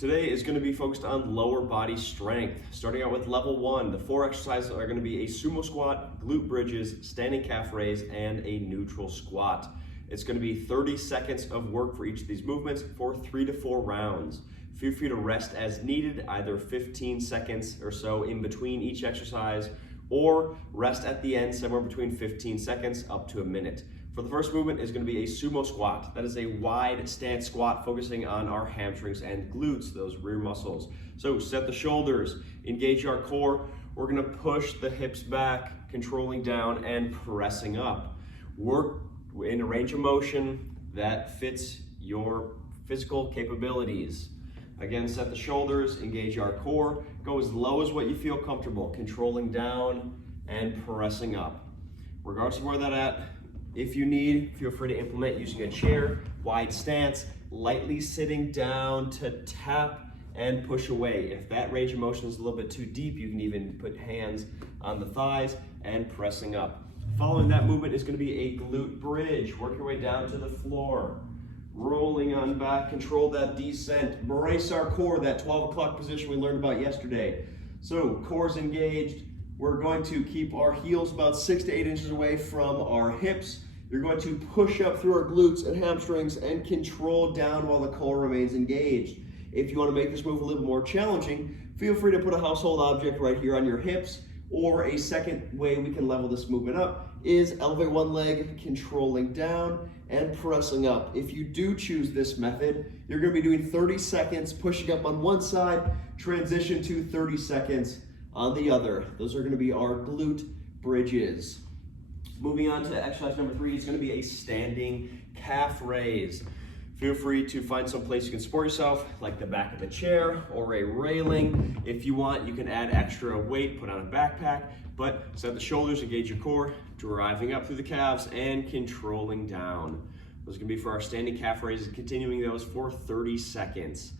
Today is going to be focused on lower body strength. Starting out with level 1, the 4 exercises are going to be a sumo squat, glute bridges, standing calf raise, and a neutral squat. It's going to be 30 seconds of work for each of these movements for 3 to 4 rounds. Feel free to rest as needed, either 15 seconds or so in between each exercise, or rest at the end somewhere between 15 seconds up to a minute. For the first movement is going to be a sumo squat. That is a wide stance squat focusing on our hamstrings and glutes, those rear muscles. So set the shoulders, engage our core. We're going to push the hips back, controlling down and pressing up. Work in a range of motion that fits your physical capabilities. Again, set the shoulders, engage our core. Go as low as what you feel comfortable, controlling down and pressing up. Regardless of where that's at, if you need, feel free to implement using a chair, wide stance, lightly sitting down to tap and push away. If that range of motion is a little bit too deep, you can even put hands on the thighs and pressing up. Following that movement is going to be a glute bridge. Work your way down to the floor. Rolling on back, control that descent. Brace our core, that 12 o'clock position we learned about yesterday. So core's engaged. We're going to keep our heels about 6 to 8 inches away from our hips. You're going to push up through our glutes and hamstrings and control down while the core remains engaged. If you want to make this move a little more challenging, feel free to put a household object right here on your hips, or a second way we can level this movement up is elevate one leg, controlling down and pressing up. If you do choose this method, you're going to be doing 30 seconds pushing up on one side, transition to 30 seconds on the other. Those are going to be our glute bridges. Moving on to exercise number 3 is going to be a standing calf raise. Feel free to find some place you can support yourself, like the back of the chair or a railing. If you want, you can add extra weight, put on a backpack, but set the shoulders, engage your core, driving up through the calves and controlling down. Those are going to be for our standing calf raises, continuing those for 30 seconds.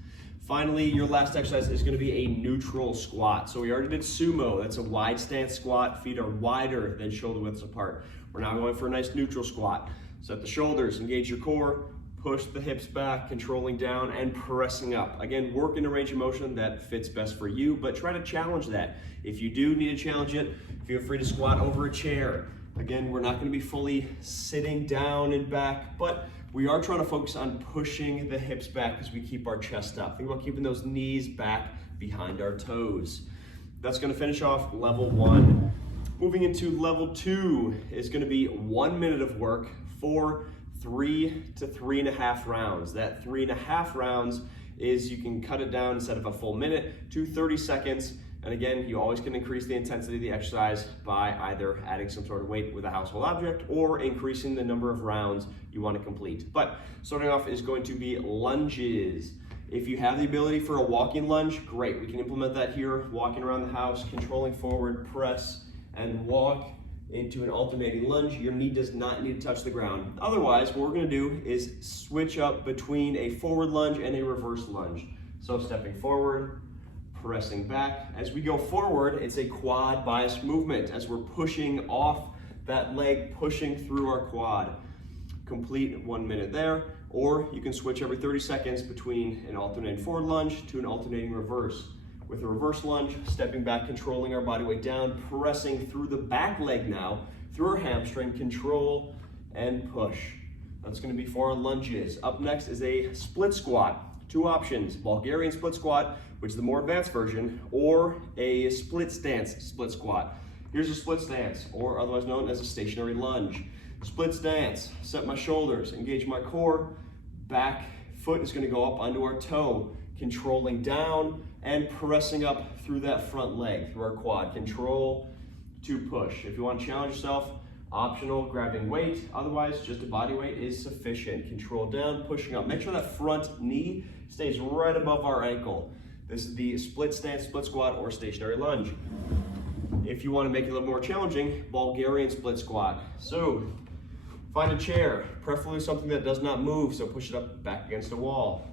Finally, your last exercise is going to be a neutral squat. So we already did sumo. That's a wide stance squat. Feet are wider than shoulder widths apart. We're now going for a nice neutral squat. Set the shoulders, engage your core, push the hips back, controlling down and pressing up. Again, work in a range of motion that fits best for you, but try to challenge that. If you do need to challenge it, feel free to squat over a chair. Again, we're not going to be fully sitting down and back, but we are trying to focus on pushing the hips back as we keep our chest up. Think about keeping those knees back behind our toes. That's going to finish off level 1. Moving into level 2 is going to be 1 minute of work for 3 to 3.5 rounds. That 3.5 rounds is, you can cut it down instead of a full minute to 30 seconds. And again, you always can increase the intensity of the exercise by either adding some sort of weight with a household object or increasing the number of rounds you want to complete. But starting off is going to be lunges. If you have the ability for a walking lunge, great. We can implement that here, walking around the house, controlling forward, press, and walk into an alternating lunge. Your knee does not need to touch the ground. Otherwise, what we're going to do is switch up between a forward lunge and a reverse lunge. So stepping forward, pressing back. As we go forward, it's a quad bias movement as we're pushing off that leg, pushing through our quad. Complete 1 minute there, or you can switch every 30 seconds between an alternating forward lunge to an alternating reverse. With a reverse lunge, stepping back, controlling our body weight down, pressing through the back leg now, through our hamstring, control and push. That's going to be for our lunges. Up next is a split squat. 2 options, Bulgarian split squat, which is the more advanced version, or a split stance split squat. Here's a split stance, or otherwise known as a stationary lunge. Split stance, set my shoulders, engage my core, back foot is going to go up onto our toe, controlling down and pressing up through that front leg, through our quad. Control to push. If you want to challenge yourself, optional grabbing weight, otherwise just a body weight is sufficient. Control down, pushing up. Make sure that front knee stays right above our ankle. This is the split stance, split squat, or stationary lunge. If you want to make it a little more challenging, Bulgarian split squat. So find a chair, preferably something that does not move, so push it up back against the wall.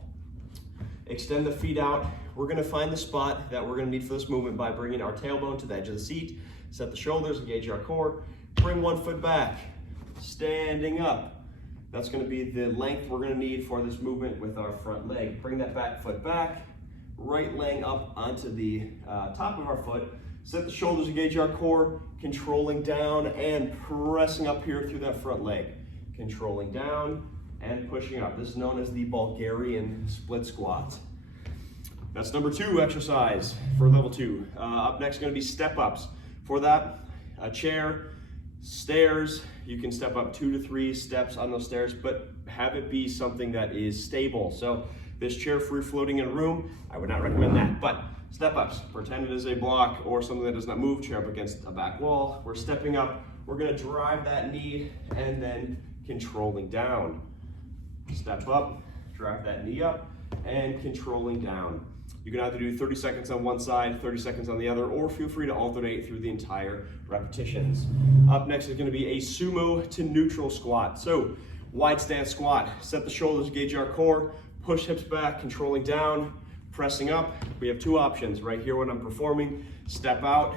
Extend the feet out. We're going to find the spot that we're going to need for this movement by bringing our tailbone to the edge of the seat. Set the shoulders, engage our core. Bring one foot back, standing up. That's going to be the length we're going to need for this movement with our front leg. Bring that back foot back, right leg up onto the top of our foot. Set the shoulders, engage our core, controlling down and pressing up here through that front leg. Controlling down and pushing up. This is known as the Bulgarian split squat. That's number 2 exercise for level 2. Up next is going to be step ups. For that, a chair, stairs. You can step up 2 to 3 steps on those stairs, but have it be something that is stable. So this chair free floating in a room, I would not recommend that. But step ups, pretend it is a block or something that does not move, chair up against a back wall. We're stepping up, we're going to drive that knee and then controlling down. Step up, drive that knee up and controlling down. You can either do 30 seconds on one side, 30 seconds on the other, or feel free to alternate through the entire repetitions. Up next is going to be a sumo to neutral squat. So wide stance squat, set the shoulders, engage our core, push hips back, controlling down, pressing up. We have 2 options right here when I'm performing. Step out,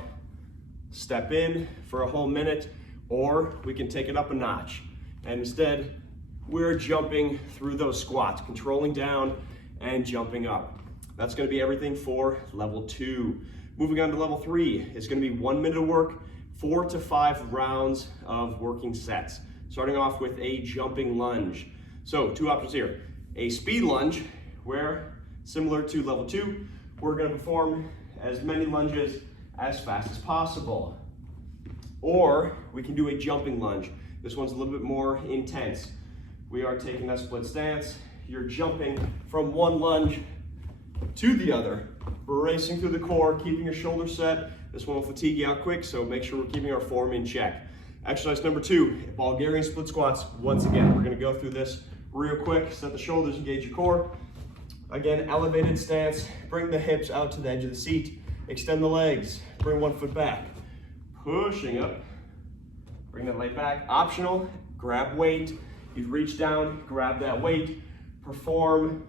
step in for a whole minute, or we can take it up a notch. And instead, we're jumping through those squats, controlling down and jumping up. That's going to be everything for level 2. Moving on to level 3, it's going to be 1 minute of work, 4 to 5 rounds of working sets. Starting off with a jumping lunge. So 2 options here. A speed lunge, where similar to level 2, we're going to perform as many lunges as fast as possible. Or we can do a jumping lunge. This one's a little bit more intense. We are taking that split stance. You're jumping from one lunge to the other, bracing through the core, keeping your shoulders set. This one will fatigue you out quick, so make sure we're keeping our form in check. Exercise number 2, Bulgarian split squats. Once again, we're gonna go through this real quick. Set the shoulders, engage your core. Again, elevated stance. Bring the hips out to the edge of the seat. Extend the legs. Bring one foot back. Pushing up. Bring that leg back. Optional, grab weight. You'd reach down, grab that weight. Perform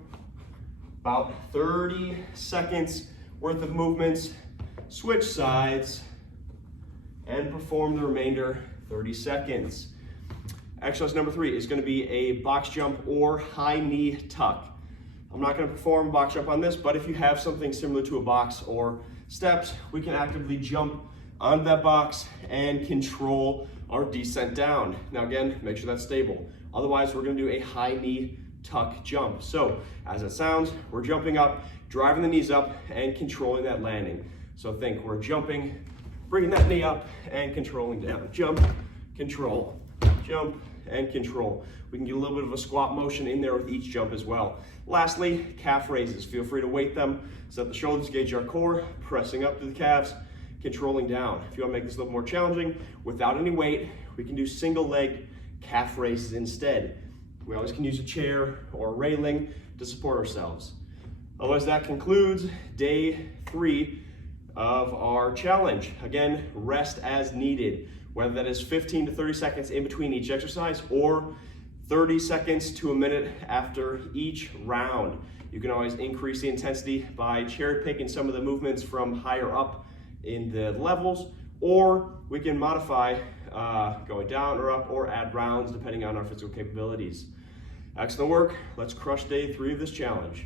about 30 seconds worth of movements. Switch sides and perform the remainder 30 seconds. Exercise number 3 is going to be a box jump or high knee tuck. I'm not going to perform a box jump on this, but if you have something similar to a box or steps, we can actively jump on that box and control our descent down. Now again, make sure that's stable. Otherwise, we're going to do a high knee tuck jump. So as it sounds, we're jumping up, driving the knees up and controlling that landing. So think we're jumping, bringing that knee up and controlling down. Jump, control, jump, and control. We can get a little bit of a squat motion in there with each jump as well. Lastly, calf raises. Feel free to weight them. Set the shoulders, engage our core, pressing up to the calves, controlling down. If you want to make this a little more challenging, without any weight, we can do single leg calf raises instead. We always can use a chair or a railing to support ourselves. Otherwise, that concludes day 3 of our challenge. Again, rest as needed, whether that is 15 to 30 seconds in between each exercise or 30 seconds to a minute after each round. You can always increase the intensity by cherry picking some of the movements from higher up in the levels, or we can modify going down or up or add rounds depending on our physical capabilities. Excellent work. Let's crush day 3 of this challenge.